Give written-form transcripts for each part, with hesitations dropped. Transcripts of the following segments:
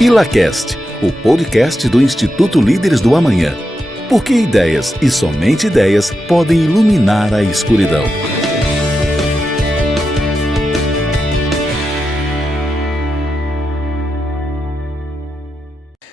ILACast, o podcast do Instituto Líderes do Amanhã. Porque ideias e somente ideias podem iluminar a escuridão.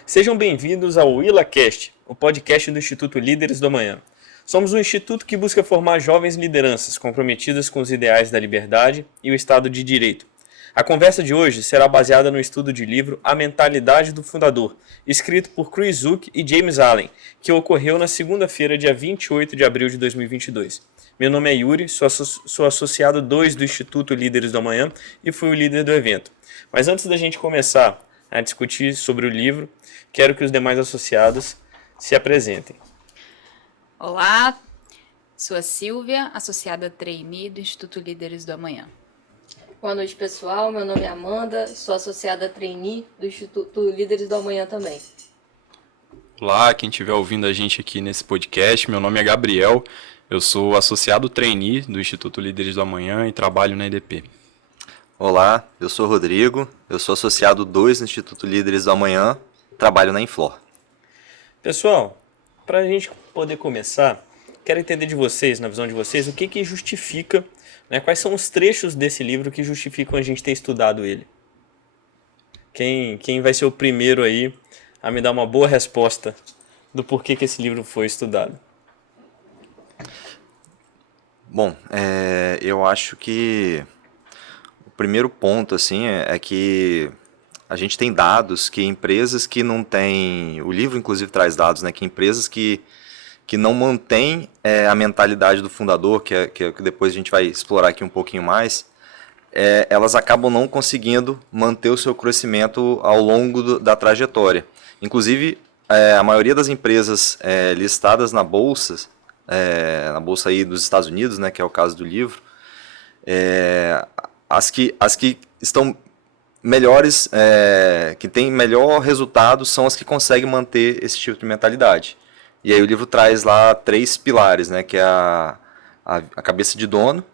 Sejam bem-vindos ao ILACast, o podcast do Instituto Líderes do Amanhã. Somos um instituto que busca formar jovens lideranças comprometidas com os ideais da liberdade e o Estado de Direito. A conversa de hoje será baseada no estudo de livro A Mentalidade do Fundador, escrito por Chris Zook e James Allen, que ocorreu na segunda-feira, dia 28 de abril de 2022. Meu nome é Yuri, sou associado 2 do Instituto Líderes do Amanhã e fui o líder do evento. Mas antes da gente começar a discutir sobre o livro, quero que os demais associados se apresentem. Olá, sou a Silvia, associada trainee do Instituto Líderes do Amanhã. Boa noite, pessoal. Meu nome é Amanda, sou associada trainee do Instituto Líderes do Amanhã também. Olá, quem estiver ouvindo a gente aqui nesse podcast, meu nome é Gabriel, eu sou associado trainee do Instituto Líderes do Amanhã e trabalho na EDP. Olá, eu sou Rodrigo, eu sou associado 2 no Instituto Líderes do Amanhã, trabalho na Inflor. Pessoal, para a gente poder começar, quero entender de vocês, na visão de vocês, o que justifica, quais são os trechos desse livro que justificam a gente ter estudado ele. Quem vai ser o primeiro aí a me dar uma boa resposta do porquê que esse livro foi estudado? Bom, eu acho que o primeiro ponto assim, é que a gente tem dados que empresas que não têm... O livro, inclusive, traz dados, que empresas que não mantêm a mentalidade do fundador, que depois a gente vai explorar aqui um pouquinho mais, elas acabam não conseguindo manter o seu crescimento ao longo da trajetória. Inclusive, a maioria das empresas listadas na bolsa aí dos Estados Unidos, que é o caso do livro, as que estão melhores, que têm melhor resultado, são as que conseguem manter esse tipo de mentalidade. E aí o livro traz lá 3 pilares, que é a cabeça de dono,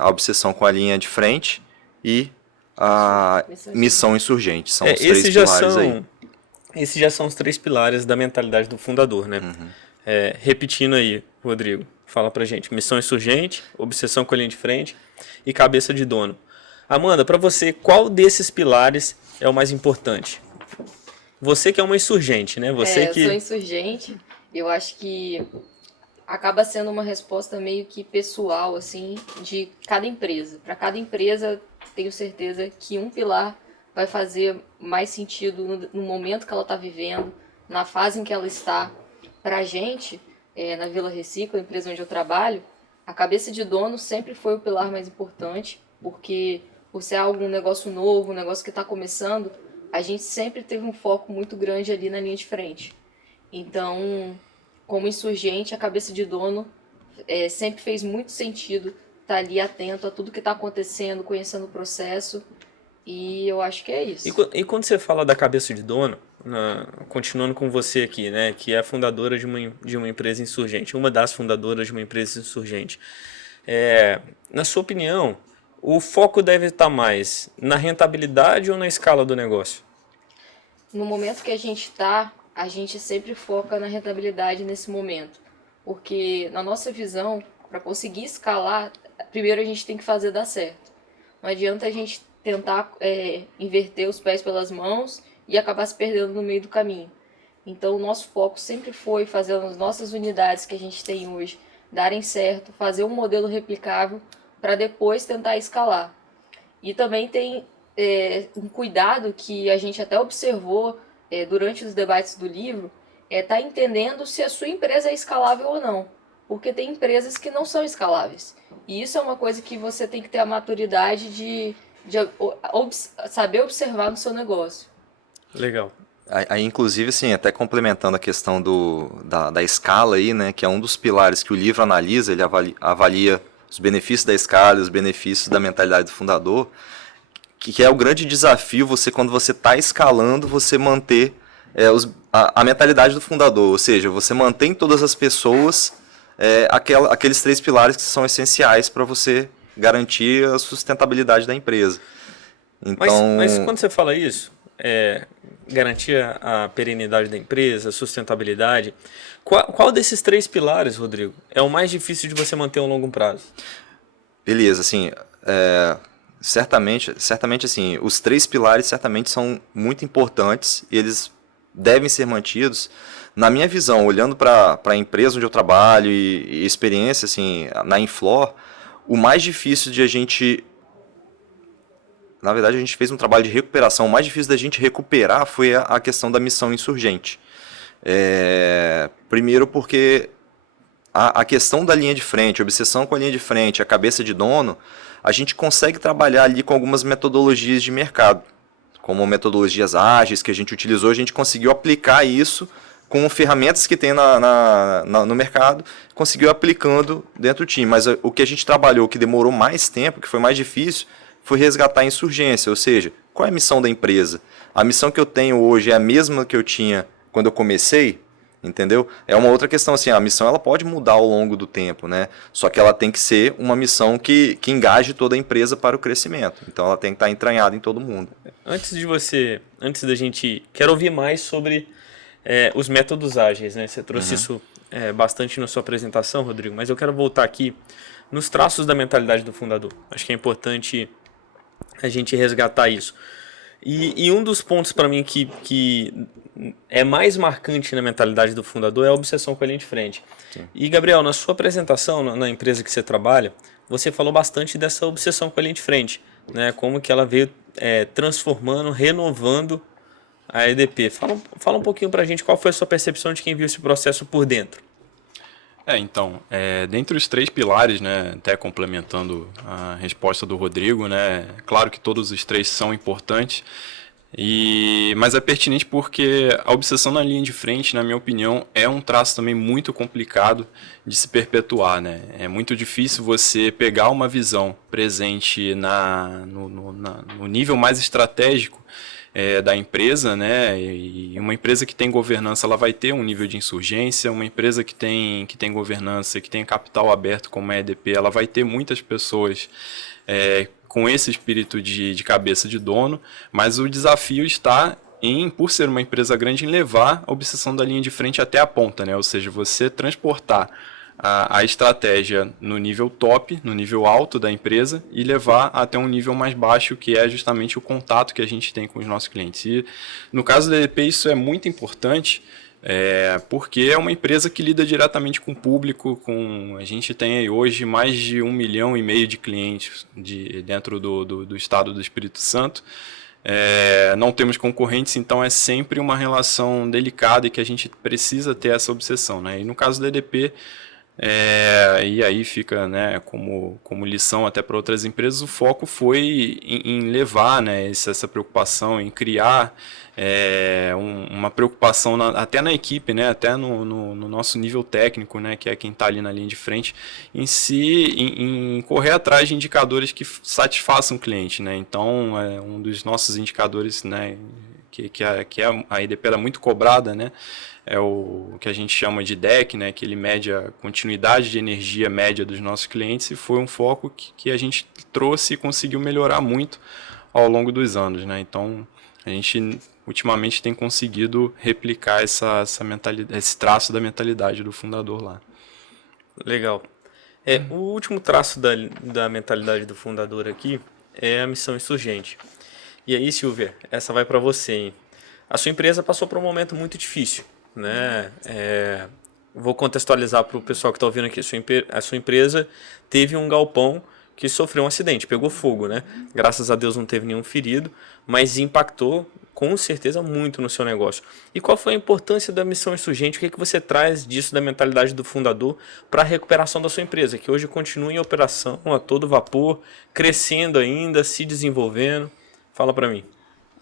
a obsessão com a linha de frente e a missão insurgente. São os 3 pilares aí. Esses já são os 3 pilares da mentalidade do fundador, né? Uhum. Repetindo aí, Rodrigo, fala pra gente. Missão insurgente, obsessão com a linha de frente e cabeça de dono. Amanda, para você, qual desses pilares é o mais importante? Você que é uma insurgente, né? Eu sou insurgente. Eu acho que acaba sendo uma resposta meio que pessoal, assim, de cada empresa. Para cada empresa, tenho certeza que um pilar vai fazer mais sentido no momento que ela está vivendo, na fase em que ela está. Para a gente, na Vila Recicla, a empresa onde eu trabalho, a cabeça de dono sempre foi o pilar mais importante, porque por ser algum negócio novo, um negócio que está começando, a gente sempre teve um foco muito grande ali na linha de frente. Então, como insurgente, a cabeça de dono sempre fez muito sentido estar ali atento a tudo que está acontecendo, conhecendo o processo, e eu acho que é isso. E quando você fala da cabeça de dono, continuando com você aqui, que é a fundadora de uma empresa insurgente, uma das fundadoras de uma empresa insurgente, na sua opinião, o foco deve estar mais na rentabilidade ou na escala do negócio? No momento que a gente está, a gente sempre foca na rentabilidade nesse momento. Porque, na nossa visão, para conseguir escalar, primeiro a gente tem que fazer dar certo. Não adianta a gente tentar inverter os pés pelas mãos e acabar se perdendo no meio do caminho. Então, o nosso foco sempre foi fazer as nossas unidades que a gente tem hoje darem certo, fazer um modelo replicável para depois tentar escalar. E também tem um cuidado que a gente até observou durante os debates do livro, tá entendendo se a sua empresa é escalável ou não. Porque tem empresas que não são escaláveis. E isso é uma coisa que você tem que ter a maturidade de saber observar no seu negócio. Legal. Aí, inclusive, assim, até complementando a questão da escala aí, que é um dos pilares que o livro analisa, ele avalia os benefícios da escala, os benefícios da mentalidade do fundador, que é o grande desafio, quando você está escalando, você manter a mentalidade do fundador, ou seja, você mantém todas as pessoas aqueles 3 pilares que são essenciais para você garantir a sustentabilidade da empresa. Então... Mas quando você fala isso, garantir a perenidade da empresa, sustentabilidade. Qual desses 3 pilares, Rodrigo, é o mais difícil de você manter a um longo prazo? Beleza, assim, certamente, assim, os 3 pilares certamente são muito importantes e eles devem ser mantidos. Na minha visão, olhando para a empresa onde eu trabalho e experiência assim, na Inflor, o mais difícil de a gente... Na verdade, a gente fez um trabalho de recuperação. O mais difícil da gente recuperar foi a questão da missão insurgente. Primeiro porque a questão da linha de frente, a obsessão com a linha de frente, a cabeça de dono, a gente consegue trabalhar ali com algumas metodologias de mercado, como metodologias ágeis que a gente utilizou, a gente conseguiu aplicar isso com ferramentas que tem no mercado, conseguiu aplicando dentro do time. Mas o que a gente trabalhou, que demorou mais tempo, que foi mais difícil, foi resgatar a insurgência, ou seja, qual é a missão da empresa? A missão que eu tenho hoje é a mesma que eu tinha quando eu comecei? Entendeu? É uma outra questão, assim, a missão ela pode mudar ao longo do tempo, né? Só que ela tem que ser uma missão que engaje toda a empresa para o crescimento. Então ela tem que estar entranhada em todo mundo. Antes da gente... Quero ouvir mais sobre os métodos ágeis, né? Você trouxe isso bastante na sua apresentação, Rodrigo, mas eu quero voltar aqui nos traços da mentalidade do fundador. Acho que é importante a gente resgatar isso. E um dos pontos para mim que é mais marcante na mentalidade do fundador é a obsessão com a linha de frente. Sim. E, Gabriel, na sua apresentação, na empresa que você trabalha, você falou bastante dessa obsessão com a linha de frente, né? Como que ela veio transformando, renovando a EDP. Fala um pouquinho para a gente qual foi a sua percepção de quem viu esse processo por dentro. Então, dentre os 3 pilares, né, até complementando a resposta do Rodrigo, né, claro que todos os 3 são importantes, mas é pertinente porque a obsessão na linha de frente, na minha opinião, é um traço também muito complicado de se perpetuar, né? É muito difícil você pegar uma visão presente no nível mais estratégico da empresa, né? E uma empresa que tem governança, ela vai ter um nível de insurgência. Uma empresa que tem governança, que tem capital aberto como a EDP, ela vai ter muitas pessoas com esse espírito de cabeça de dono, mas o desafio está por ser uma empresa grande, em levar a obsessão da linha de frente até a ponta, né? Ou seja, você transportar a estratégia no nível top, no nível alto da empresa e levar até um nível mais baixo, que é justamente o contato que a gente tem com os nossos clientes. E no caso da EDP isso é muito importante, porque é uma empresa que lida diretamente com o público, a gente tem aí hoje mais de 1,5 milhão de clientes dentro do estado do Espírito Santo. Não temos concorrentes, então é sempre uma relação delicada e que a gente precisa ter essa obsessão, né? E no caso da EDP, e aí fica, né, como lição até para outras empresas, o foco foi em levar, né, essa preocupação, em criar uma preocupação até na equipe, né, até no nosso nível técnico, né, que é quem está ali na linha de frente, em correr atrás de indicadores que satisfaçam o cliente, né? Então, um dos nossos indicadores, né, que a EDP era muito cobrada, né, é o que a gente chama de DEC, né, que ele mede a continuidade de energia média dos nossos clientes, e foi um foco que a gente trouxe e conseguiu melhorar muito ao longo dos anos, né? Então, a gente ultimamente tem conseguido replicar essa mentalidade, esse traço da mentalidade do fundador lá. Legal. O último traço da mentalidade do fundador aqui é a missão insurgente. E aí, Silvia, essa vai para você, hein? A sua empresa passou por um momento muito difícil, né? Vou contextualizar para o pessoal que está ouvindo aqui. A sua empresa teve um galpão que sofreu um acidente, pegou fogo, né? Graças a Deus não teve nenhum ferido, mas impactou com certeza muito no seu negócio. E qual foi a importância da missão insurgente? O que você traz disso, da mentalidade do fundador, para a recuperação da sua empresa, que hoje continua em operação a todo vapor, crescendo ainda, se desenvolvendo? Fala para mim.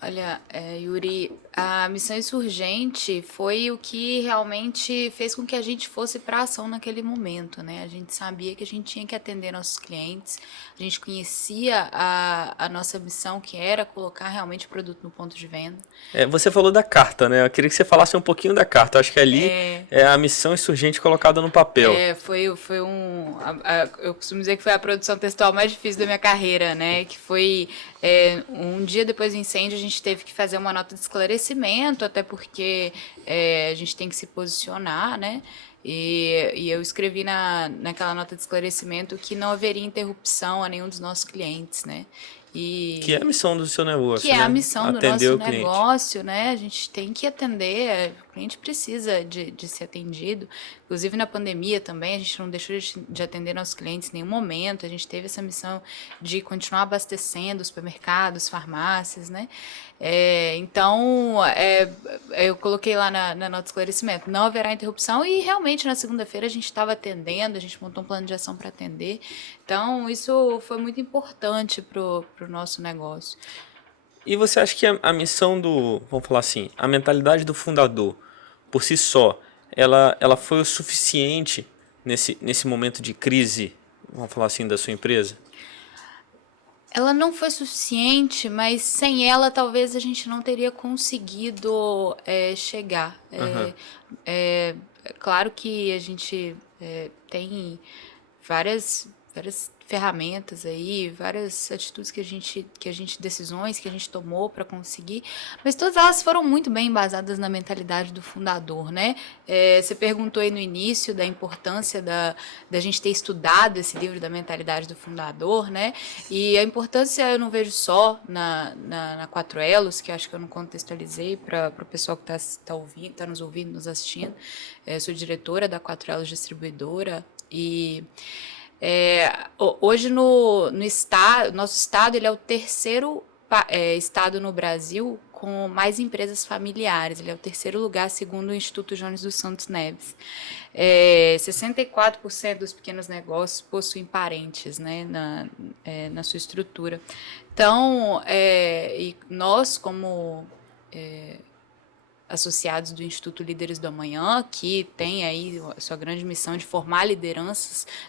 Olha, Yuri, A missão insurgente foi o que realmente fez com que a gente fosse para a ação naquele momento, né? A gente sabia que a gente tinha que atender nossos clientes, a gente conhecia a nossa missão, que era colocar realmente o produto no ponto de venda. Você falou da carta, né? Eu queria que você falasse um pouquinho da carta. Eu acho que ali é a missão insurgente colocada no papel. Foi eu costumo dizer que foi a produção textual mais difícil da minha carreira, né? Que foi um dia depois do incêndio, a gente teve que fazer uma nota de esclarecimento, até porque a gente tem que se posicionar, né? E eu escrevi naquela nota de esclarecimento que não haveria interrupção a nenhum dos nossos clientes, né? Que é a missão do seu negócio, que né? é a missão do Atender nosso o cliente. negócio, né? A gente tem que atender, o cliente precisa de ser atendido. Inclusive na pandemia também, a gente não deixou de atender nossos clientes em nenhum momento. A gente teve essa missão de continuar abastecendo supermercados, farmácias, né? Então, eu coloquei lá na nota de esclarecimento, não haverá interrupção, e realmente na segunda-feira a gente estava atendendo, a gente montou um plano de ação para atender. Então, isso foi muito importante para o nosso negócio. E você acha que a missão vamos falar assim, a mentalidade do fundador, por si só, ela foi o suficiente nesse momento de crise, vamos falar assim, da sua empresa? Ela não foi suficiente, mas sem ela talvez a gente não teria conseguido chegar. É claro que a gente tem várias ferramentas aí, várias atitudes decisões que a gente tomou para conseguir, mas todas elas foram muito bem embasadas na mentalidade do fundador, né? Você perguntou aí no início da importância da gente ter estudado esse livro da mentalidade do fundador, né? E a importância eu não vejo só na Quatro Elos, que acho que eu não contextualizei para o pessoal que está nos ouvindo, nos assistindo. Eu sou diretora da Quatro Elos Distribuidora e hoje nosso estado ele é o terceiro estado no Brasil com mais empresas familiares. Ele é o terceiro lugar, segundo o Instituto Jones dos Santos Neves. 64% dos pequenos negócios possuem parentes, né, na sua estrutura. Então, e nós, como associados do Instituto Líderes do Amanhã, que tem aí a sua grande missão de formar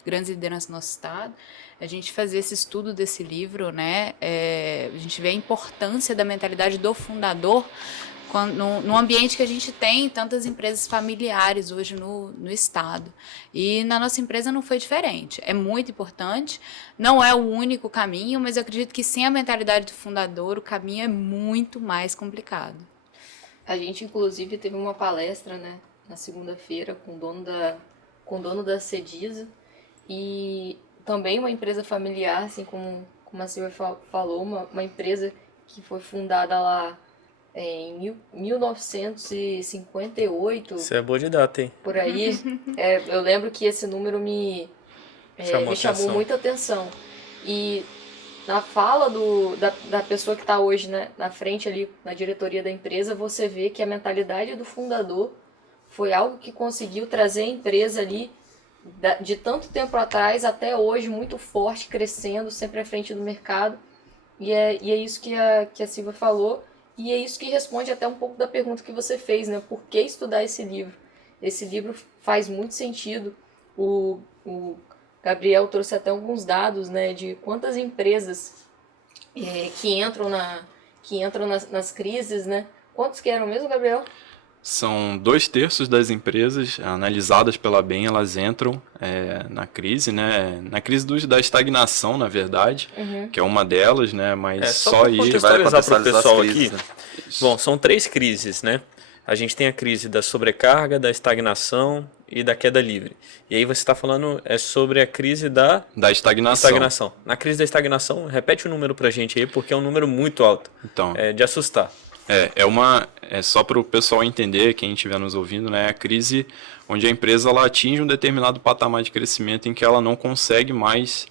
grandes lideranças no nosso estado, a gente fazer esse estudo desse livro, né? A gente vê a importância da mentalidade do fundador no ambiente que a gente tem tantas empresas familiares hoje no estado. E na nossa empresa não foi diferente. É muito importante, não é o único caminho, mas eu acredito que sem a mentalidade do fundador, o caminho é muito mais complicado. A gente, inclusive, teve uma palestra, né, na segunda-feira com o dono da Cediza e também uma empresa familiar, assim como a Silvia falou, uma empresa que foi fundada lá em 1958. Isso é boa de data, hein? Por aí. Eu lembro que esse número me chamou muita atenção. E na fala da pessoa que está hoje, né, na frente ali, na diretoria da empresa, você vê que a mentalidade do fundador foi algo que conseguiu trazer a empresa ali de tanto tempo atrás até hoje, muito forte, crescendo, sempre à frente do mercado. E é isso que a Silvia falou, e é isso que responde até um pouco da pergunta que você fez, né? Por que estudar esse livro? Esse livro faz muito sentido. O Gabriel trouxe até alguns dados, né, de quantas empresas que entram nas crises, né? Quantos que eram mesmo, Gabriel? São 2/3 das empresas analisadas pela BEM, elas entram na crise, né? Na crise da estagnação, na verdade, que é uma delas, né? Mas só aí vai contextualizar para o pessoal aqui. Né? Bom, são 3 crises, né? A gente tem a crise da sobrecarga, da estagnação e da queda livre. E aí você está falando sobre a crise da estagnação. Na crise da estagnação, repete o número para a gente aí, porque é um número muito alto. Então, de assustar. Só para o pessoal entender, quem estiver nos ouvindo, né? A crise onde a empresa ela atinge um determinado patamar de crescimento em que ela não consegue mais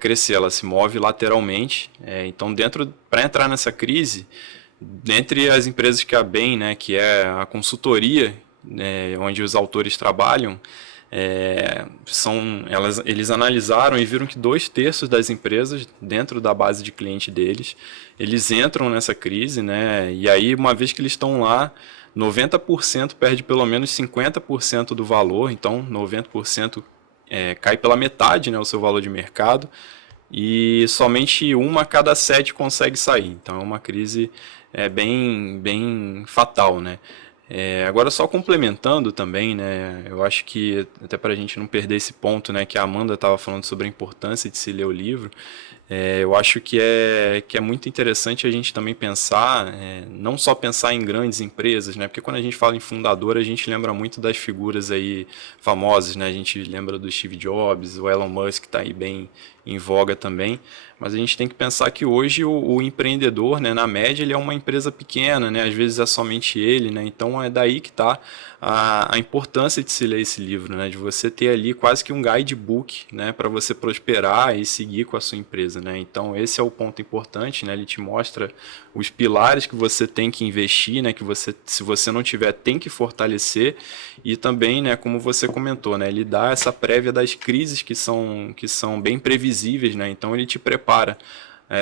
crescer, ela se move lateralmente. Então, para entrar nessa crise, dentre as empresas que a BEM, né, que é a consultoria, onde os autores trabalham, eles analisaram e viram que 2/3 das empresas dentro da base de cliente deles, eles entram nessa crise, né? E aí, uma vez que eles estão lá, 90% perde pelo menos 50% do valor, então 90% cai pela metade, né, o seu valor de mercado, e somente 1 a cada 7 consegue sair. Então é uma crise bem fatal, né? Agora, só complementando também, né, eu acho que, até para a gente não perder esse ponto, né, que a Amanda estava falando sobre a importância de se ler o livro, eu acho que é muito interessante a gente também pensar, não só pensar em grandes empresas, né, porque quando a gente fala em fundador, a gente lembra muito das figuras aí famosas, né, a gente lembra do Steve Jobs, o Elon Musk está aí bem em voga também, mas a gente tem que pensar que hoje o empreendedor, né, na média, ele é uma empresa pequena, né, às vezes é somente ele, né, então é daí que está a importância de se ler esse livro, né, de você ter ali quase que um guidebook, né, para você prosperar e seguir com a sua empresa, né, então esse é o ponto importante, né, ele te mostra os pilares que você tem que investir, né, que você, se você não tiver, tem que fortalecer, e também, né, como você comentou, né, ele dá essa prévia das crises que são bem previsíveis, né, então ele te prepara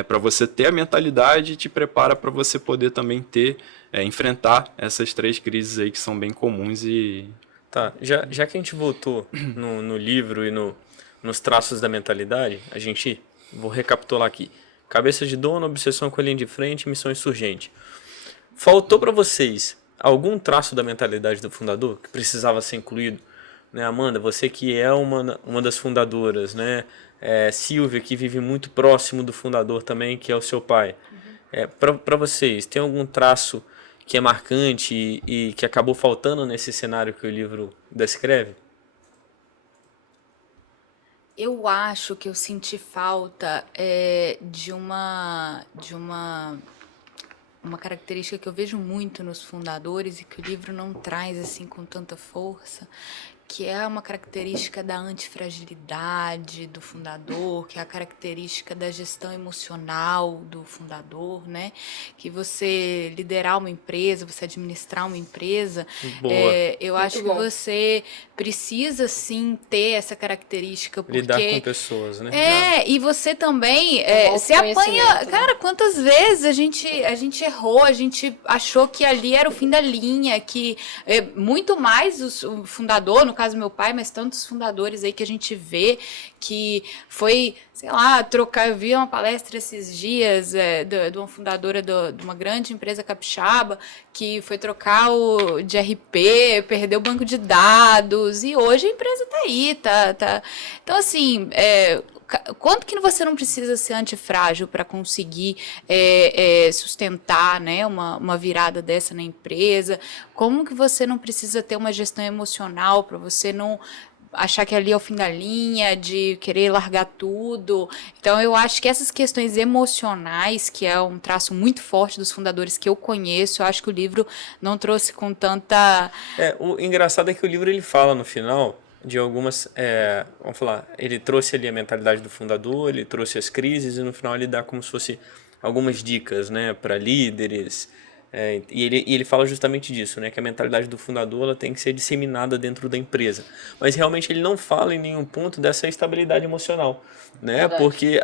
para você ter a mentalidade e te prepara para você poder também enfrentar essas 3 crises aí que são bem comuns. Tá, já que a gente voltou no livro e nos traços da mentalidade, vou recapitular aqui. Cabeça de dono, obsessão com a linha de frente, missão insurgente. Faltou para vocês algum traço da mentalidade do fundador que precisava ser incluído? Né, Amanda, você que é uma das fundadoras, né? Silvia, que vive muito próximo do fundador também, que é o seu pai. Para vocês, tem algum traço que é marcante e que acabou faltando nesse cenário que o livro descreve? Eu acho que eu senti falta de uma característica que eu vejo muito nos fundadores e que o livro não traz assim com tanta força, que é uma característica da antifragilidade do fundador, que é a característica da gestão emocional do fundador, né? Que você liderar uma empresa, você administrar uma empresa, eu acho que você precisa sim ter essa característica, porque lidar com pessoas, né? E você também se apanha, cara, quantas vezes a gente errou, a gente achou que ali era o fim da linha, que muito mais o fundador, no caso meu pai, mas tantos fundadores aí que a gente vê que foi, sei lá, eu vi uma palestra esses dias de uma fundadora de uma grande empresa capixaba que foi trocar de RP, perdeu o banco de dados e hoje a empresa tá aí, tá. Então, assim, quanto que você não precisa ser antifrágil para conseguir sustentar, né, uma virada dessa na empresa? Como que você não precisa ter uma gestão emocional para você não achar que ali é o fim da linha, de querer largar tudo? Então, eu acho que essas questões emocionais, que é um traço muito forte dos fundadores que eu conheço, eu acho que o livro não trouxe com tanta... O engraçado é que o livro ele fala no final de algumas, vamos falar, ele trouxe ali a mentalidade do fundador, ele trouxe as crises e no final ele dá como se fosse algumas dicas, né, para líderes, e ele fala justamente disso, né, que a mentalidade do fundador ela tem que ser disseminada dentro da empresa, mas realmente ele não fala em nenhum ponto dessa estabilidade emocional, né, verdade. Porque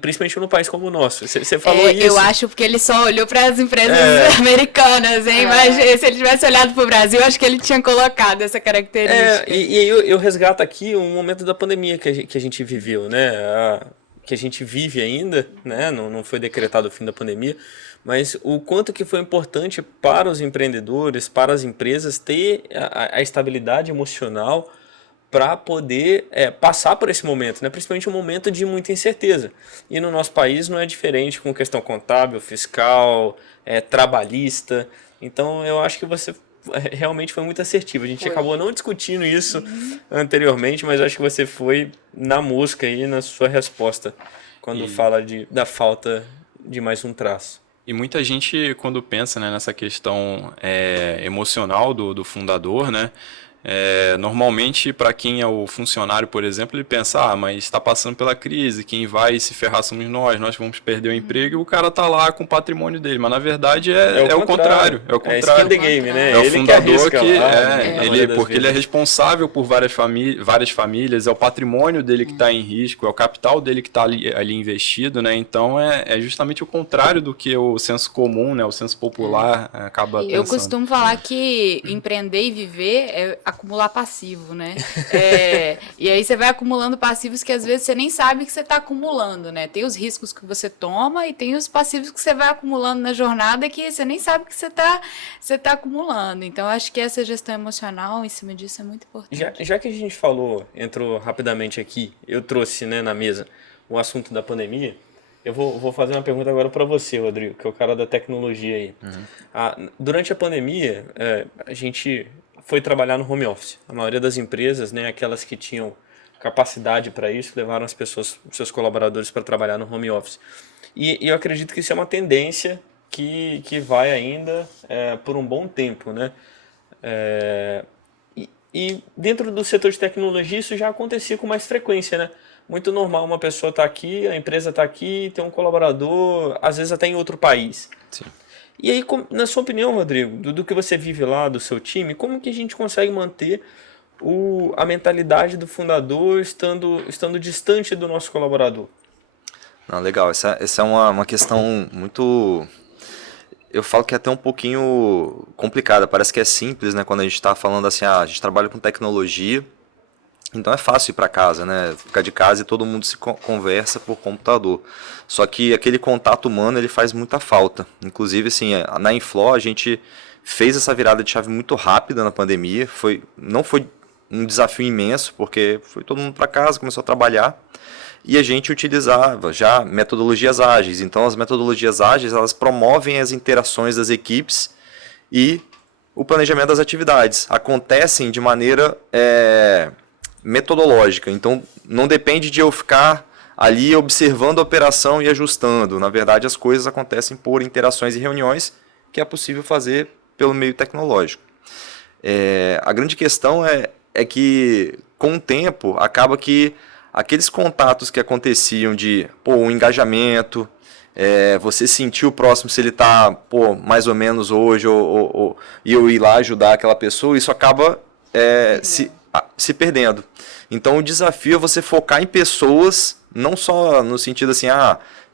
principalmente num país como o nosso, você falou isso. Eu acho porque ele só olhou para as empresas americanas, hein, mas se ele tivesse olhado para o Brasil, acho que ele tinha colocado essa característica. E eu resgato aqui um momento da pandemia que a gente viveu, né, que a gente vive ainda, né, não foi decretado o fim da pandemia, mas o quanto que foi importante para os empreendedores, para as empresas ter a estabilidade emocional para poder passar por esse momento, né? Principalmente um momento de muita incerteza. E no nosso país não é diferente com questão contábil, fiscal, trabalhista. Então eu acho que você realmente foi muito assertivo. A gente acabou não discutindo isso anteriormente, mas acho que você foi na mosca aí na sua resposta quando fala da falta de mais um traço. E muita gente, quando pensa, né, nessa questão emocional do fundador, né, Normalmente, para quem é o funcionário, por exemplo, ele pensa, mas está passando pela crise, quem vai se ferrar somos nós vamos perder o emprego, e o cara tá lá com o patrimônio dele, mas na verdade é o contrário. É o É contrário. skin the game, né? É o Ele fundador arrisca que lá, na maioria das porque ele é vezes. responsável por várias famílias, é o patrimônio dele que está em risco, é o capital dele que está ali investido, né? Então é justamente o contrário do que o senso comum, né? O senso popular acaba Eu pensando. costumo falar que empreender e viver é acumular passivo, né? E aí você vai acumulando passivos que às vezes você nem sabe que você está acumulando, né? Tem os riscos que você toma e tem os passivos que você vai acumulando na jornada que você nem sabe que você tá acumulando. Então, acho que essa gestão emocional em cima disso é muito importante. Já que a gente entrou rapidamente aqui, eu trouxe, né, na mesa o assunto da pandemia, eu vou fazer uma pergunta agora para você, Rodrigo, que é o cara da tecnologia aí. Durante a pandemia, a gente foi trabalhar no home office. A maioria das empresas, né, aquelas que tinham capacidade para isso, levaram os seus colaboradores para trabalhar no home office. E eu acredito que isso é uma tendência que vai ainda por um bom tempo, né? E dentro do setor de tecnologia isso já acontecia com mais frequência, né? Muito normal uma pessoa estar aqui, a empresa está aqui, tem um colaborador, às vezes até em outro país. Sim. E aí, na sua opinião, Rodrigo, do que você vive lá, do seu time, como que a gente consegue manter a mentalidade do fundador estando distante do nosso colaborador? Não, legal, essa é uma questão muito... Eu falo que é até um pouquinho complicada, parece que é simples, né? Quando a gente está falando assim, a gente trabalha com tecnologia, então é fácil ir para casa, né? Ficar de casa e todo mundo se conversa por computador. Só que aquele contato humano, ele faz muita falta. Inclusive, assim, na Inflo, a gente fez essa virada de chave muito rápida na pandemia. Não foi um desafio imenso, porque foi todo mundo para casa, começou a trabalhar. E a gente utilizava já metodologias ágeis. Então, as metodologias ágeis, elas promovem as interações das equipes e o planejamento das atividades. Acontecem de maneira metodológica. Então, não depende de eu ficar ali observando a operação e ajustando. Na verdade, as coisas acontecem por interações e reuniões que é possível fazer pelo meio tecnológico. A grande questão é que, com o tempo, acaba que aqueles contatos que aconteciam de um engajamento, você sentir o próximo se ele está mais ou menos hoje, e eu ir lá ajudar aquela pessoa, isso acaba se perdendo. Então o desafio é você focar em pessoas, não só no sentido assim,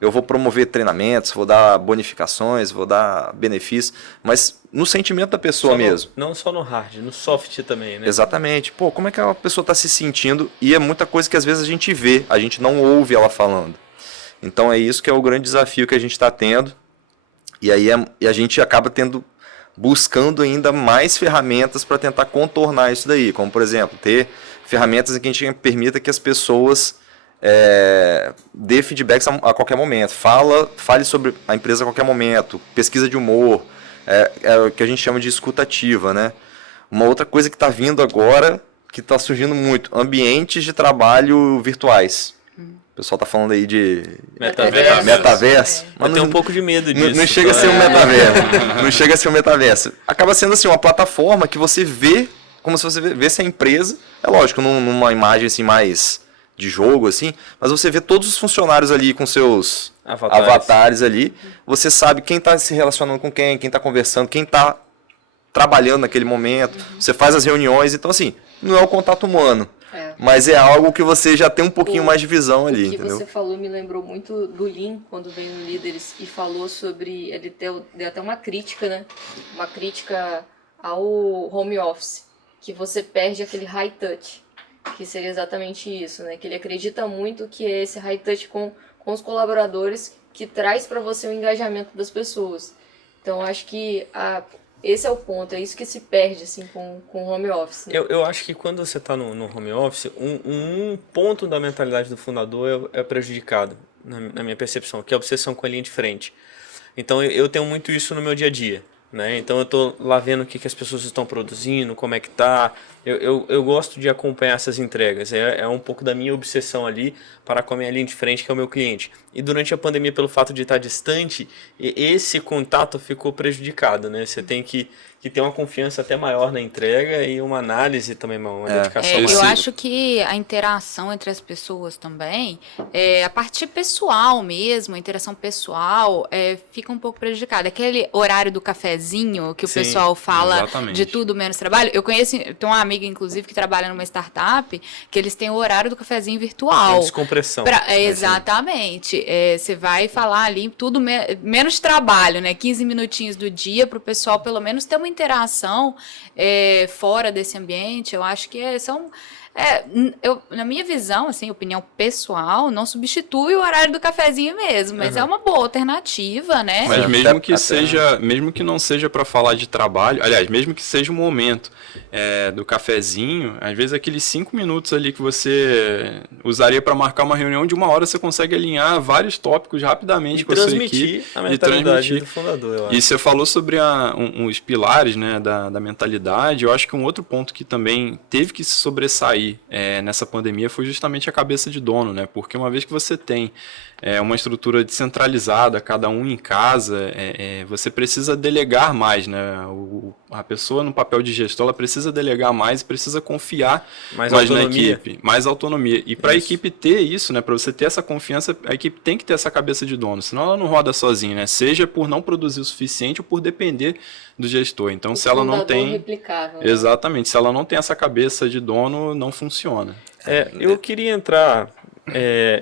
eu vou promover treinamentos, vou dar bonificações, vou dar benefícios, mas no sentimento da pessoa mesmo. Não só no hard, no soft também, né? Exatamente. Como é que a pessoa está se sentindo? E é muita coisa que às vezes a gente vê, a gente não ouve ela falando. Então é isso que é o grande desafio que a gente está tendo. E aí a gente acaba buscando ainda mais ferramentas para tentar contornar isso daí. Como, por exemplo, ter ferramentas em que a gente permita que as pessoas dê feedbacks a qualquer momento. Fale sobre a empresa a qualquer momento. Pesquisa de humor. É o que a gente chama de escuta ativa, né? Uma outra coisa que está vindo agora, que está surgindo muito, ambientes de trabalho virtuais. O pessoal está falando aí de metaverso. Mas eu tenho um pouco de medo disso. Não chega a ser um metaverso. Não chega a ser um metaverso. Acaba sendo assim, uma plataforma que você vê, como se você visse a empresa. É lógico, numa imagem assim mais de jogo, assim, mas você vê todos os funcionários ali com seus avatares ali. Você sabe quem está se relacionando com quem está conversando, quem está trabalhando naquele momento. Você faz as reuniões, então assim, não é o contato humano. Mas é algo que você já tem um pouquinho mais de visão ali, entendeu? O que você falou me lembrou muito do Lean, quando veio no Líderes e falou sobre... Ele deu até uma crítica, né? Uma crítica ao home office, que você perde aquele high touch, que seria exatamente isso, né? Que ele acredita muito que é esse high touch com os colaboradores que traz para você o engajamento das pessoas. Então, acho que esse é o ponto, é isso que se perde assim, com o home office. Né? Eu acho que quando você está no home office, um ponto da mentalidade do fundador é prejudicado, na minha percepção, que é a obsessão com a linha de frente. Então eu tenho muito isso no meu dia a dia. Né? Então eu estou lá vendo o que as pessoas estão produzindo, como é que tá. Eu gosto de acompanhar essas entregas. É um pouco da minha obsessão ali para com a minha linha de frente, que é o meu cliente. e durante a pandemia, pelo fato de estar distante, esse contato ficou prejudicado, né? Você tem que ter uma confiança até maior na entrega e uma análise também, uma dedicação eu maior. acho que a interação entre as pessoas também, a parte pessoal mesmo, a interação pessoal, fica um pouco prejudicada. Aquele horário do cafezinho que o Sim, pessoal fala exatamente. de tudo menos trabalho. Eu tenho uma amiga, inclusive, que trabalha numa startup, que eles têm o horário do cafezinho virtual. Uma descompressão. Exatamente. Você vai falar ali tudo menos trabalho, né? 15 minutinhos do dia para o pessoal pelo menos ter uma interação fora desse ambiente. Eu acho que na minha visão, assim, opinião pessoal, não substitui o horário do cafezinho mesmo, mas é uma boa alternativa, né? Mas mesmo que não seja para falar de trabalho, aliás, mesmo que seja um momento do cafezinho, às vezes aqueles 5 minutos ali que você usaria para marcar uma reunião de 1 hora, você consegue alinhar vários tópicos rapidamente com a sua equipe. A mentalidade do fundador, eu acho. E você falou sobre os pilares, né, da mentalidade. Eu acho que um outro ponto que também teve que se sobressair nessa pandemia foi justamente a cabeça de dono, né? Porque uma vez que você tem uma estrutura descentralizada, cada um em casa, você precisa delegar mais, né? A pessoa no papel de gestor, ela precisa delegar mais e precisa confiar mais na equipe, mais autonomia. E para a equipe ter isso, né? Para você ter essa confiança, a equipe tem que ter essa cabeça de dono, senão ela não roda sozinha, né? Seja por não produzir o suficiente ou por depender do gestor. Então, se ela não tem... replicável, né? Exatamente. Se ela não tem essa cabeça de dono, não funciona. Eu queria entrar,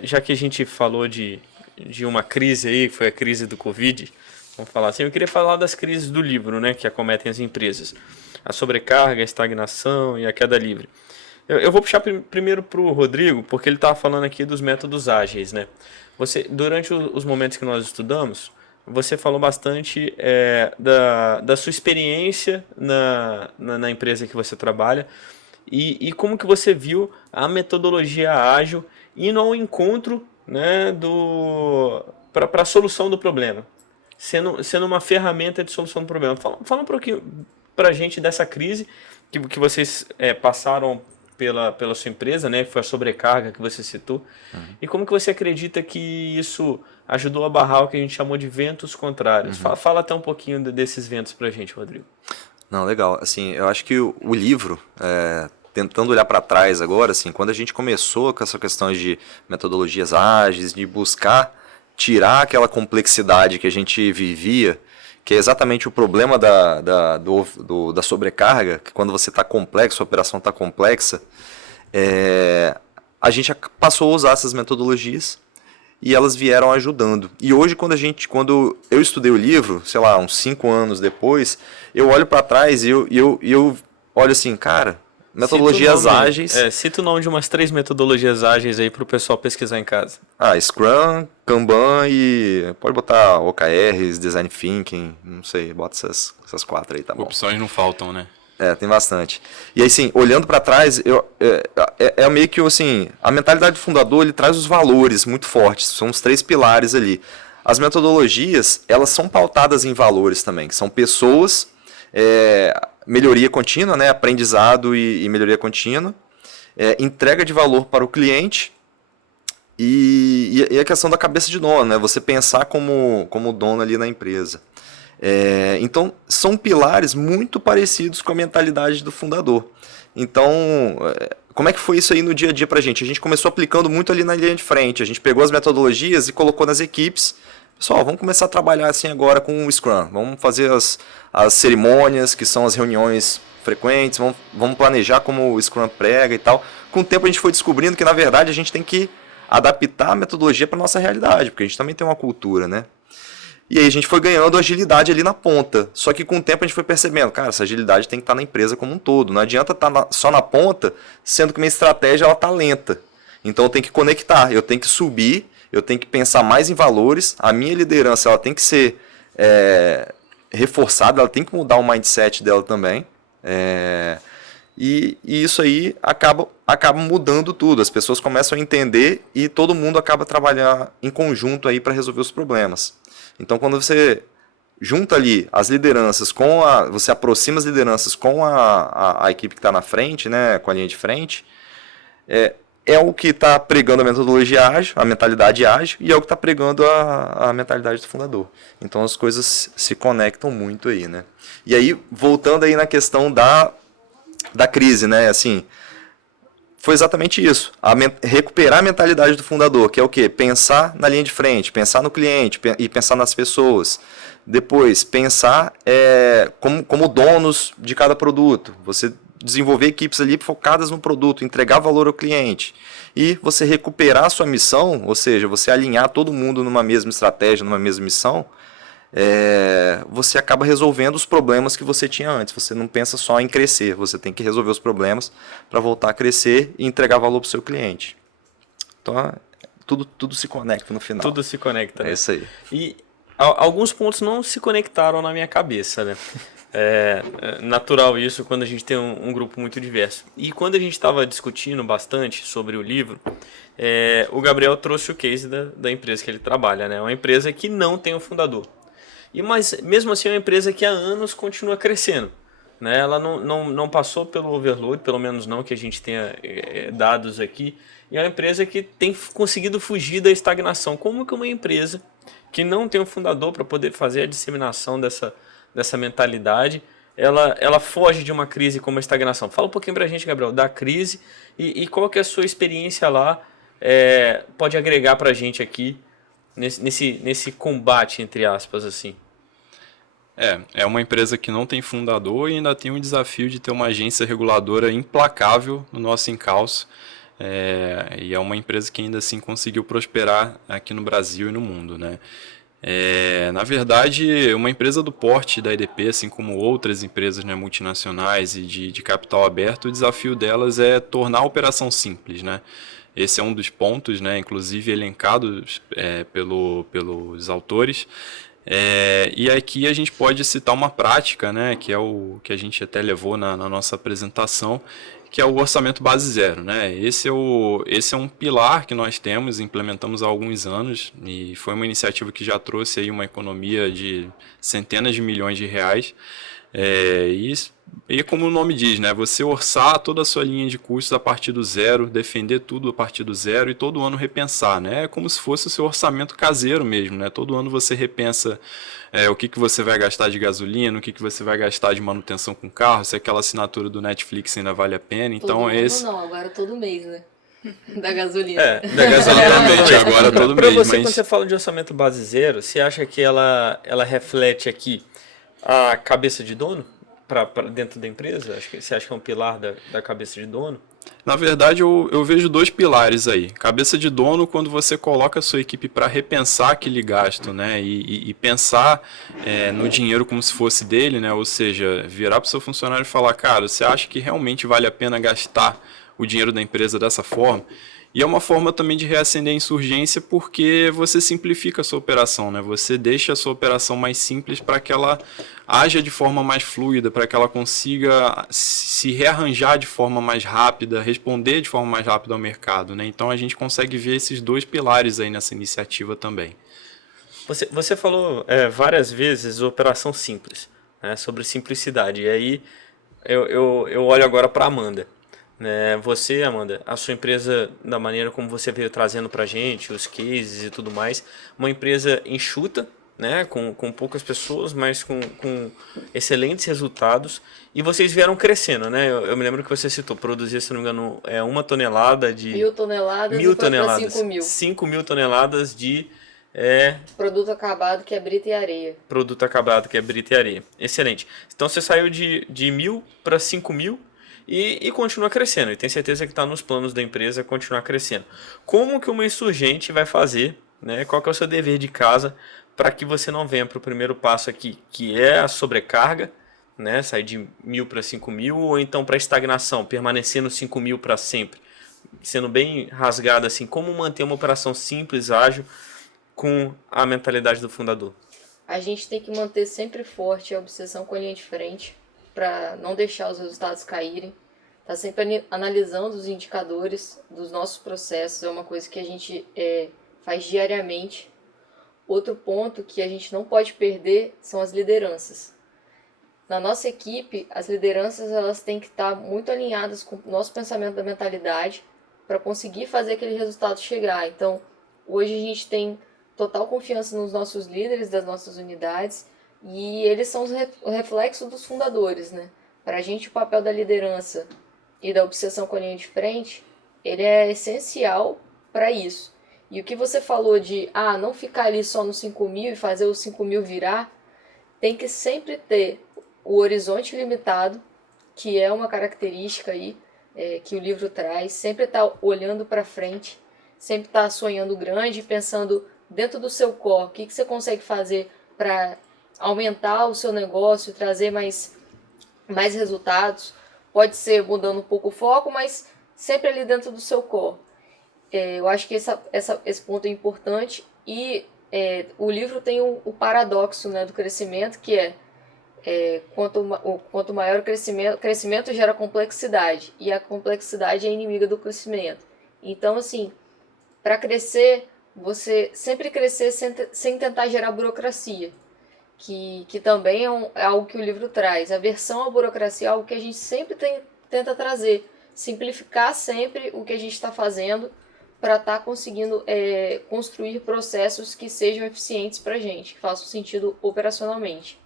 já que a gente falou de uma crise aí, que foi a crise do Covid, vamos falar assim, eu queria falar das crises do livro, né, que acometem as empresas. A sobrecarga, a estagnação e a queda livre. Eu vou puxar primeiro para o Rodrigo, porque ele estava falando aqui dos métodos ágeis, né? Durante os momentos que nós estudamos, você falou bastante da sua experiência na empresa que você trabalha e como que você viu a metodologia ágil indo ao encontro, né, para a solução do problema, sendo uma ferramenta de solução do problema. Fala um pouquinho para a gente dessa crise que vocês passaram pela sua empresa, né? Foi a sobrecarga que você citou. E como que você acredita que isso ajudou a barrar o que a gente chamou de ventos contrários? Fala até um pouquinho desses ventos pra gente, Rodrigo. Não, legal. Assim, eu acho que o livro, tentando olhar para trás agora, assim, quando a gente começou com essa questão de metodologias ágeis, de buscar tirar aquela complexidade que a gente vivia, que é exatamente o problema da sobrecarga, que quando você está complexo, a operação está complexa, a gente passou a usar essas metodologias e elas vieram ajudando. E hoje, quando eu estudei o livro, sei lá, uns 5 anos depois, eu olho para trás e eu olho assim, cara, metodologias ágeis... Cita o nome de umas 3 metodologias ágeis aí para o pessoal pesquisar em casa. Scrum, Kanban e... Pode botar OKRs, Design Thinking, não sei, bota essas 4 aí, tá bom. Opções não faltam, né? Tem bastante. E aí, assim, olhando para trás, meio que, assim, a mentalidade do fundador, ele traz os valores muito fortes, são os 3 pilares ali. As metodologias, elas são pautadas em valores também, que são pessoas... melhoria contínua, né? Aprendizado e melhoria contínua, entrega de valor para o cliente e a questão da cabeça de dono, né? Você pensar como dono ali na empresa. Então, são pilares muito parecidos com a mentalidade do fundador. Então, como é que foi isso aí no dia a dia para a gente? A gente começou aplicando muito ali na linha de frente, a gente pegou as metodologias e colocou nas equipes. Pessoal, vamos começar a trabalhar assim agora com o Scrum. Vamos fazer as cerimônias, que são as reuniões frequentes. Vamos planejar como o Scrum prega e tal. Com o tempo a gente foi descobrindo que, na verdade, a gente tem que adaptar a metodologia para a nossa realidade, porque a gente também tem uma cultura, né? E aí a gente foi ganhando agilidade ali na ponta. Só que com o tempo a gente foi percebendo, cara, essa agilidade tem que estar na empresa como um todo. Não adianta estar só na ponta, sendo que minha estratégia está lenta. Então eu tenho que conectar, eu tenho que subir, eu tenho que pensar mais em valores, a minha liderança ela tem que ser reforçada, ela tem que mudar o mindset dela também. E isso aí acaba mudando tudo, as pessoas começam a entender e todo mundo acaba trabalhando em conjunto aí para resolver os problemas. Então quando você junta ali as lideranças você aproxima as lideranças com a equipe que está na frente, né, com a linha de frente, é o que está pregando a metodologia ágil, a mentalidade ágil, e é o que está pregando a mentalidade do fundador. Então as coisas se conectam muito aí, né? E aí, voltando aí na questão da crise, né? Assim, foi exatamente isso. Recuperar a mentalidade do fundador, que é o quê? Pensar na linha de frente, pensar no cliente e pensar nas pessoas. Depois, pensar como donos de cada produto. Você desenvolver equipes ali focadas no produto, entregar valor ao cliente. E você recuperar a sua missão, ou seja, você alinhar todo mundo numa mesma estratégia, numa mesma missão, você acaba resolvendo os problemas que você tinha antes. Você não pensa só em crescer, você tem que resolver os problemas para voltar a crescer e entregar valor para o seu cliente. Então, tudo se conecta no final. Tudo se conecta, né? É isso aí. E alguns pontos não se conectaram na minha cabeça, né? É natural isso quando a gente tem um grupo muito diverso. E quando a gente estava discutindo bastante sobre o livro, o Gabriel trouxe o case da empresa que ele trabalha, né? Uma empresa que não tem um fundador. Mas mesmo assim é uma empresa que há anos continua crescendo, né? Ela não passou pelo overload, pelo menos não que a gente tenha dados aqui. E é uma empresa que tem conseguido fugir da estagnação. Como que uma empresa que não tem um fundador para poder fazer a disseminação dessa mentalidade, ela foge de uma crise como a estagnação? Fala um pouquinho para a gente, Gabriel, da crise e qual que é a sua experiência lá, pode agregar para a gente aqui nesse combate, entre aspas, assim. É uma empresa que não tem fundador e ainda tem um desafio de ter uma agência reguladora implacável no nosso encalço. E é uma empresa que ainda assim conseguiu prosperar aqui no Brasil e no mundo, né? Na verdade, uma empresa do porte da EDP, assim como outras empresas, né, multinacionais e de capital aberto, o desafio delas é tornar a operação simples, né? Esse é um dos pontos, né, inclusive elencados pelos autores. E aqui a gente pode citar uma prática, né, que é o que a gente até levou na nossa apresentação, que é o orçamento base zero, né? Esse é um pilar que nós temos, implementamos há alguns anos, e foi uma iniciativa que já trouxe aí uma economia de centenas de milhões de reais. E como o nome diz, né, você orçar toda a sua linha de custos a partir do zero, defender tudo a partir do zero e todo ano repensar, né? É como se fosse o seu orçamento caseiro mesmo, né? Todo ano você repensa o que você vai gastar de gasolina, o que você vai gastar de manutenção com o carro, se aquela assinatura do Netflix ainda vale a pena. Então Não, agora todo mês, né? Da gasolina. Da gasolina exatamente, agora todo mês. Para você, quando você fala de orçamento base zero, você acha que ela reflete aqui a cabeça de dono para dentro da empresa? Você acha que é um pilar da cabeça de dono? Na verdade, eu vejo dois pilares aí. Cabeça de dono, quando você coloca a sua equipe para repensar aquele gasto, né? E pensar no dinheiro como se fosse dele, né? Ou seja, virar para o seu funcionário e falar, cara, você acha que realmente vale a pena gastar o dinheiro da empresa dessa forma? E é uma forma também de reacender a insurgência, porque você simplifica a sua operação, né? Você deixa a sua operação mais simples para que ela haja de forma mais fluida, para que ela consiga se rearranjar de forma mais rápida, responder de forma mais rápida ao mercado, né? Então a gente consegue ver esses dois pilares aí nessa iniciativa também. Você falou várias vezes operação simples, né? Sobre simplicidade. E aí eu olho agora para a Amanda. Você, Amanda, a sua empresa, da maneira como você veio trazendo para a gente, os cases e tudo mais, uma empresa enxuta, né, com poucas pessoas, mas com excelentes resultados, e vocês vieram crescendo, né? Eu me lembro que você citou, produzir, se não me engano, 1 tonelada de... 1.000 toneladas e toneladas. 5.000 toneladas de... produto acabado, que é brita e areia. Produto acabado, que é brita e areia. Excelente. Então você saiu de 1.000 para 5.000, e continua crescendo, e tem certeza que está nos planos da empresa continuar crescendo. Como que uma insurgente vai fazer, né? Qual que é o seu dever de casa para que você não venha para o primeiro passo aqui, que é a sobrecarga, né? Sair de 1.000 para 5.000, ou então para a estagnação, permanecer no 5.000 para sempre, sendo bem rasgado assim, como manter uma operação simples, ágil, com a mentalidade do fundador? A gente tem que manter sempre forte a obsessão com a linha de frente, para não deixar os resultados caírem. Tá sempre analisando os indicadores dos nossos processos, é uma coisa que a gente faz diariamente. Outro ponto que a gente não pode perder são as lideranças. Na nossa equipe, as lideranças elas têm que estar muito alinhadas com o nosso pensamento da mentalidade, para conseguir fazer aquele resultado chegar. Então, hoje a gente tem total confiança nos nossos líderes das nossas unidades e eles são o reflexo dos fundadores, né? Para a gente, o papel da liderança e da obsessão com a linha de frente, ele é essencial para isso. E o que você falou de não ficar ali só nos 5.000 e fazer os 5.000 virar, tem que sempre ter o horizonte limitado, que é uma característica aí que o livro traz, sempre estar olhando para frente, sempre estar sonhando grande, pensando dentro do seu core, o que você consegue fazer para aumentar o seu negócio, trazer mais resultados. Pode ser mudando um pouco o foco, mas sempre ali dentro do seu core. Eu acho que esse ponto é importante e o livro tem o paradoxo, né, do crescimento, que quanto maior o crescimento gera complexidade e a complexidade é inimiga do crescimento. Então, assim, para crescer, você sempre crescer sem tentar gerar burocracia, que também é algo que o livro traz. A aversão à burocracia é algo que a gente sempre tenta trazer, simplificar sempre o que a gente está fazendo para estar conseguindo construir processos que sejam eficientes para a gente, que façam sentido operacionalmente.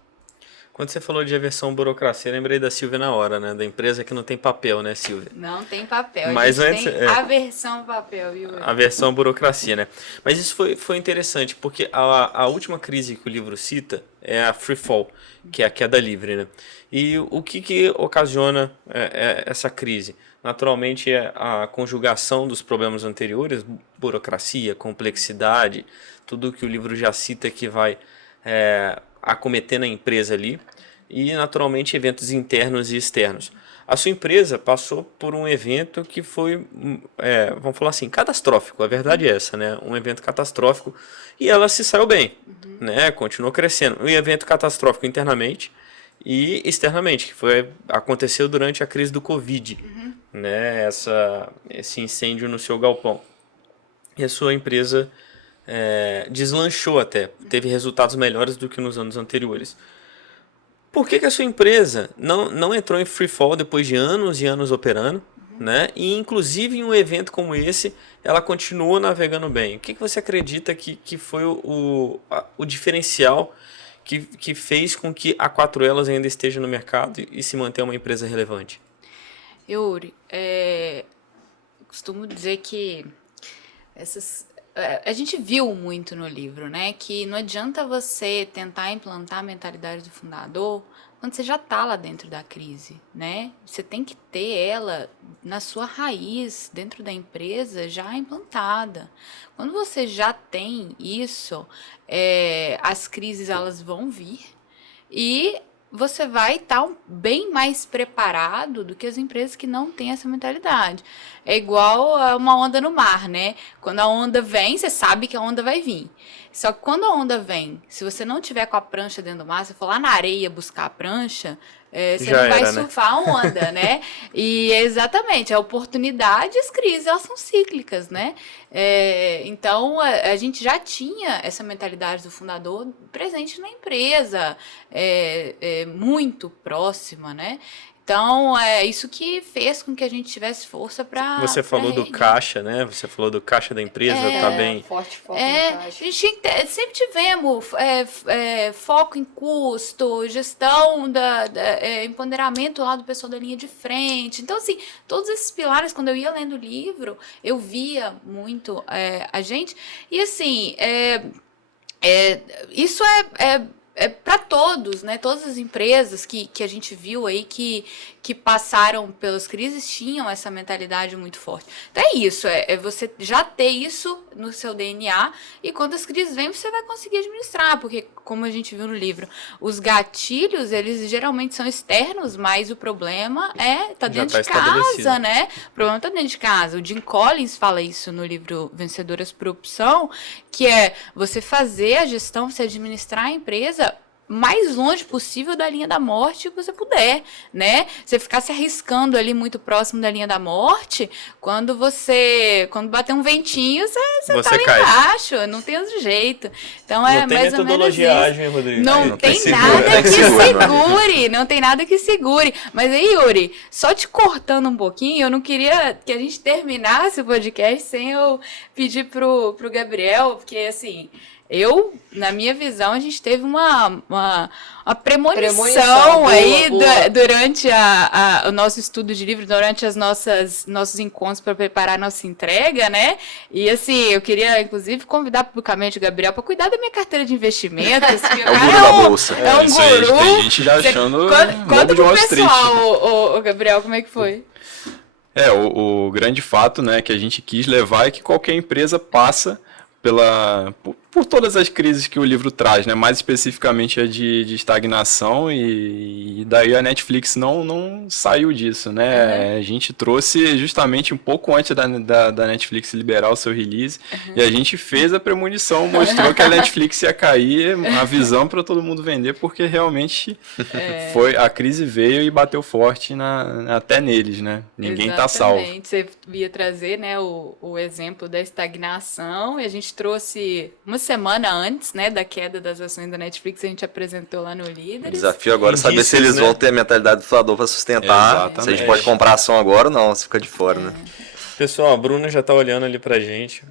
Quando você falou de aversão à burocracia, eu lembrei da Silvia na hora, né? Da empresa que não tem papel, né, Silvia? Não tem papel, Mas a antes, gente tem aversão ao papel, viu? Aversão à burocracia, né? Mas isso foi interessante, porque a última crise que o livro cita é a free fall, que é a queda livre, né? E o que ocasiona essa crise? Naturalmente é a conjugação dos problemas anteriores, burocracia, complexidade, tudo que o livro já cita que vai acometer na empresa ali, e naturalmente eventos internos e externos. A sua empresa passou por um evento que foi, vamos falar assim, catastrófico, a verdade é essa, né? Um evento catastrófico, e ela se saiu bem, né? Continuou crescendo. Um evento catastrófico internamente e externamente, que aconteceu durante a crise do Covid, né? Esse incêndio no seu galpão. E a sua empresa deslanchou até, teve resultados melhores do que nos anos anteriores. Por que a sua empresa não entrou em free fall depois de anos e anos operando, né? E inclusive em um evento como esse, ela continuou navegando bem? O que você acredita que foi o diferencial que fez com que a 4Elas ainda esteja no mercado e se mantenha uma empresa relevante? Yuri, costumo dizer que a gente viu muito no livro, né? Que não adianta você tentar implantar a mentalidade do fundador quando você já está lá dentro da crise, né? Você tem que ter ela na sua raiz, dentro da empresa, já implantada. Quando você já tem isso, as crises elas vão vir e você vai estar bem mais preparado do que as empresas que não têm essa mentalidade. É igual a uma onda no mar, né? Quando a onda vem, você sabe que a onda vai vir. Só que quando a onda vem, se você não tiver com a prancha dentro do mar, você for lá na areia buscar a prancha, você Já não vai era, né? surfar a onda, né? E exatamente, a oportunidade e as crises, elas são cíclicas, né? Então, a gente já tinha essa mentalidade do fundador presente na empresa, muito próxima, né? Então, é isso que fez com que a gente tivesse força para... Você falou do caixa, né? Você falou do caixa da empresa, tá bem... Forte foco no caixa. A gente sempre tivemos foco em custo, gestão, empoderamento lá do pessoal da linha de frente. Então, assim, todos esses pilares, quando eu ia lendo o livro, eu via muito a gente. E, assim, isso para todos, né? Todas as empresas que a gente viu aí que passaram pelas crises tinham essa mentalidade muito forte. Então é isso, você já ter isso no seu DNA e quando as crises vêm você vai conseguir administrar, porque como a gente viu no livro, os gatilhos, eles geralmente são externos, mas o problema tá dentro de casa, né? O problema tá dentro de casa. O Jim Collins fala isso no livro Vencedoras por Opção, que é você fazer a gestão, você administrar a empresa mais longe possível da linha da morte que você puder, né? Você ficar se arriscando ali muito próximo da linha da morte, quando bater um ventinho, você tá lá cai. embaixo, não tem outro jeito. Então é Não tem mais ou menos metodologia isso. ágil, hein, Rodrigo? Não tem seguro, nada que seguro, segure, não tem nada que segure. Mas aí, Yuri, só te cortando um pouquinho, eu não queria que a gente terminasse o podcast sem eu pedir pro Gabriel, porque assim, na minha visão, a gente teve uma premonição aí boa. durante o nosso estudo de livro, durante nossos encontros para preparar a nossa entrega, né? E assim, eu queria, inclusive, convidar publicamente o Gabriel para cuidar da minha carteira de investimentos. É o guru da bolsa. É um isso aí, guru. tem gente já achando Conta lobo de pro Wall Street. pessoal, o Gabriel, como é que foi? O grande fato, né, que a gente quis levar é que qualquer empresa passa por todas as crises que o livro traz, né? Mais especificamente a de estagnação, e daí a Netflix não saiu disso, né? A gente trouxe justamente um pouco antes da Netflix liberar o seu release, e a gente fez a premonição, mostrou que a Netflix ia cair, a visão para todo mundo vender, porque realmente a crise veio e bateu forte até neles, né? Ninguém tá salvo. Exatamente. Você ia trazer, né, o exemplo da estagnação, e a gente trouxe uma semana antes, né, da queda das ações da Netflix, a gente apresentou lá no O Líderes. desafio agora é saber se eles vão ter a mentalidade do fundador para sustentar. Exatamente. Se a gente pode comprar ação agora ou não, você fica de fora, né? Pessoal, a Bruna já tá olhando ali pra gente.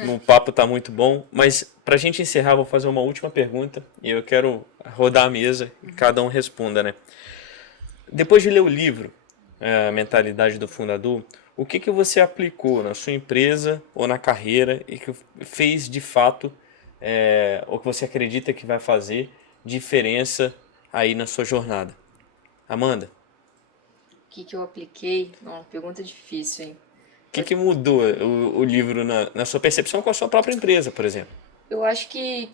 O papo tá muito bom. Mas pra gente encerrar, vou fazer uma última pergunta. E eu quero rodar a mesa e cada um responda, né? Depois de ler o livro, A Mentalidade do Fundador, o que você aplicou na sua empresa ou na carreira e que fez de fato, ou que você acredita que vai fazer diferença aí na sua jornada? Amanda? O que eu apliquei? Uma pergunta difícil, hein? O que mudou o livro na sua percepção com a sua própria empresa, por exemplo? Eu acho que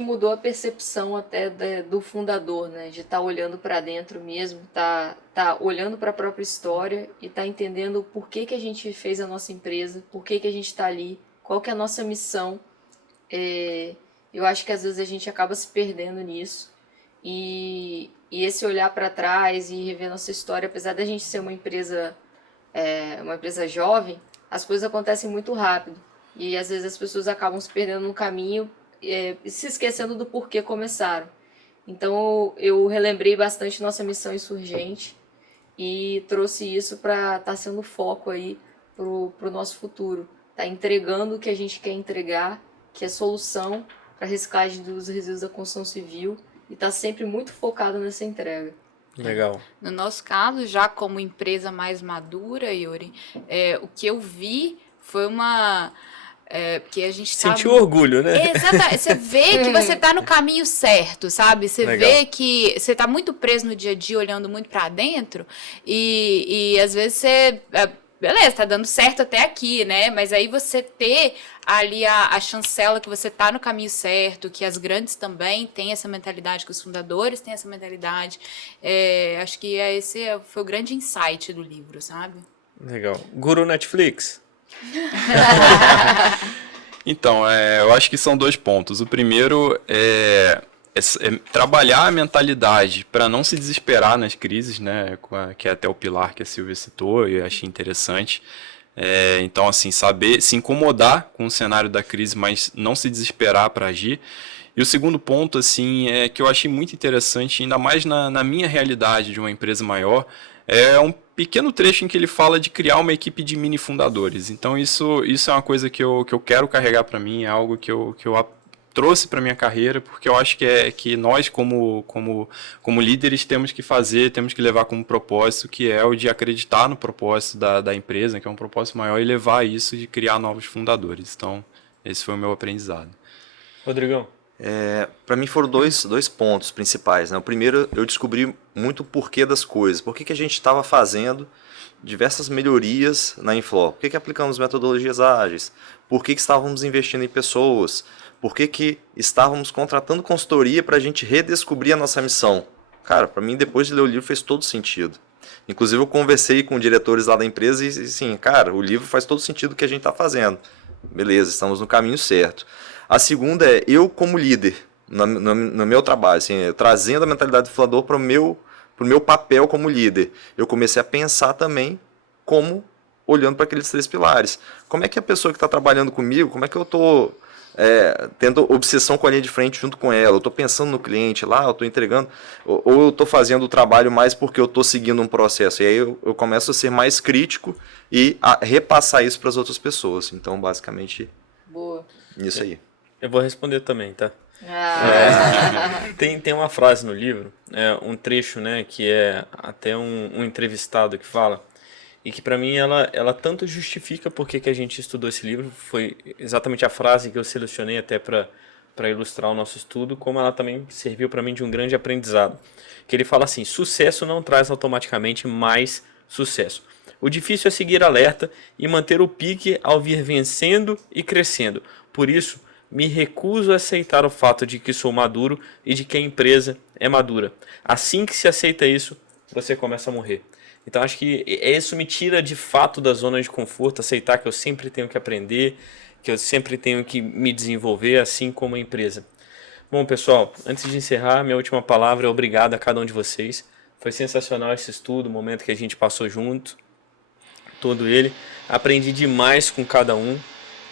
mudou a percepção até do fundador, né? De estar olhando para dentro mesmo, tá olhando para a própria história e tá entendendo por que a gente fez a nossa empresa, por que a gente está ali, qual que é a nossa missão. Eu acho que às vezes a gente acaba se perdendo nisso. E esse olhar para trás e rever nossa história, apesar da gente ser uma empresa jovem, as coisas acontecem muito rápido. E às vezes as pessoas acabam se perdendo no caminho, se esquecendo do porquê começaram. Então eu relembrei bastante nossa missão insurgente e trouxe isso para estar sendo foco aí pro nosso futuro. Tá entregando o que a gente quer entregar, que é solução para a reciclagem dos resíduos da construção civil, e tá sempre muito focado nessa entrega. Legal. No nosso caso, já como empresa mais madura, Yuri, o que eu vi foi porque a gente Sentiu orgulho, né? Exatamente. Você vê que você tá no caminho certo, sabe? Você vê que você tá muito preso no dia a dia, olhando muito para dentro, e às vezes você... beleza, tá dando certo até aqui, né? Mas aí você ter ali a chancela que você tá no caminho certo, que as grandes também têm essa mentalidade, que os fundadores têm essa mentalidade. Acho que esse foi o grande insight do livro, sabe? Legal. Guru Netflix? Então, eu acho que são 2 pontos. O primeiro é trabalhar a mentalidade para não se desesperar nas crises, né? Que é até o pilar que a Silvia citou, e eu achei interessante. Então, assim, saber se incomodar com o cenário da crise, mas não se desesperar para agir. E o segundo ponto, assim, que eu achei muito interessante, ainda mais na minha realidade de uma empresa maior, é um pequeno trecho em que ele fala de criar uma equipe de mini fundadores. Então isso é uma coisa que eu quero carregar para mim, é algo que eu trouxe para minha carreira, porque eu acho que nós como líderes temos que levar como propósito, que é o de acreditar no propósito da empresa, que é um propósito maior, e levar isso de criar novos fundadores. Então esse foi o meu aprendizado. Rodrigão? Para mim foram dois pontos principais, né? O primeiro, eu descobri muito o porquê das coisas, por que a gente estava fazendo diversas melhorias na Inflow, por que aplicamos metodologias ágeis, por que estávamos investindo em pessoas, por que estávamos contratando consultoria para a gente redescobrir a nossa missão. Cara, para mim, depois de ler o livro, fez todo sentido. Inclusive, eu conversei com diretores lá da empresa e assim, cara, o livro faz todo sentido o que a gente está fazendo. Beleza, estamos no caminho certo. A segunda eu como líder, no meu trabalho, assim, trazendo a mentalidade do fundador para o meu papel como líder. Eu comecei a pensar também como olhando para aqueles 3 pilares. Como é que a pessoa que está trabalhando comigo, como é que eu estou tendo obsessão com a linha de frente junto com ela? Eu estou pensando no cliente lá, eu estou entregando, ou eu estou fazendo o trabalho mais porque eu estou seguindo um processo. E aí eu começo a ser mais crítico e a repassar isso para as outras pessoas. Então, basicamente, Boa. isso aí. Eu vou responder também, tá? Tem uma frase no livro, um trecho, né, que é até um entrevistado que fala, e que para mim ela tanto justifica porque que a gente estudou esse livro, foi exatamente a frase que eu selecionei até para ilustrar o nosso estudo, como ela também serviu para mim de um grande aprendizado. Que ele fala assim: sucesso não traz automaticamente mais sucesso. O difícil é seguir alerta e manter o pique ao vir vencendo e crescendo. Por isso, me recuso a aceitar o fato de que sou maduro e de que a empresa é madura. Assim que se aceita isso, você começa a morrer. Então acho que isso me tira de fato da zona de conforto, aceitar que eu sempre tenho que aprender, que eu sempre tenho que me desenvolver, assim como a empresa. Bom, pessoal, antes de encerrar, minha última palavra é obrigado a cada um de vocês. Foi sensacional esse estudo, o momento que a gente passou junto, todo ele. Aprendi demais com cada um.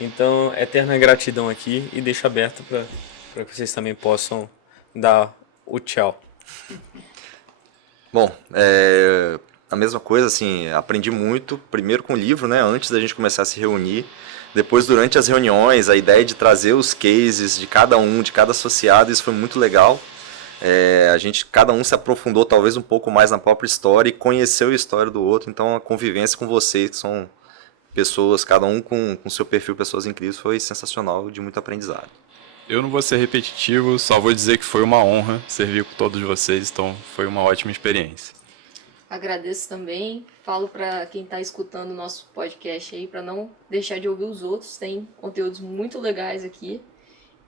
Então, eterna gratidão aqui e deixo aberto para que vocês também possam dar o tchau. Bom, a mesma coisa, assim, aprendi muito, primeiro com o livro, né, antes da gente começar a se reunir, depois durante as reuniões, a ideia de trazer os cases de cada associado, isso foi muito legal. Cada um se aprofundou talvez um pouco mais na própria história e conheceu a história do outro, então a convivência com vocês, que são pessoas, cada um com seu perfil, pessoas incríveis, foi sensacional, de muito aprendizado. Eu não vou ser repetitivo, só vou dizer que foi uma honra servir com todos vocês, então foi uma ótima experiência. Agradeço também, falo para quem está escutando o nosso podcast aí, para não deixar de ouvir os outros, tem conteúdos muito legais aqui.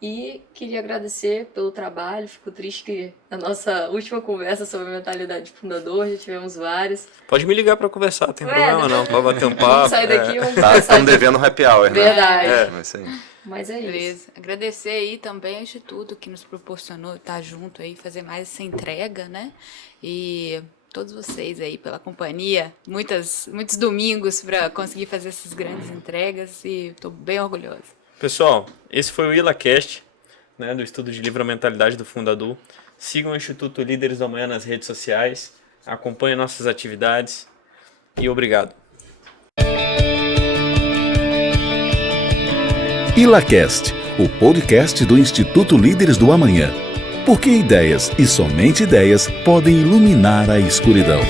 E queria agradecer pelo trabalho, fico triste que na nossa última conversa sobre a mentalidade de fundador, já tivemos vários. Pode me ligar para conversar, não tem problema não, pode bater um papo. Vamos sair daqui, vamos Estamos devendo um happy hour, né? Verdade. Mas é isso. Beleza. Agradecer aí também ao Instituto que nos proporcionou estar junto aí, fazer mais essa entrega, né? E todos vocês aí pela companhia, muitos domingos para conseguir fazer essas grandes entregas e estou bem orgulhosa. Pessoal, esse foi o IlaCast, né, do estudo de livro A Mentalidade do Fundador. Sigam o Instituto Líderes do Amanhã nas redes sociais, acompanhem nossas atividades e obrigado. IlaCast, o podcast do Instituto Líderes do Amanhã. Porque ideias e somente ideias podem iluminar a escuridão.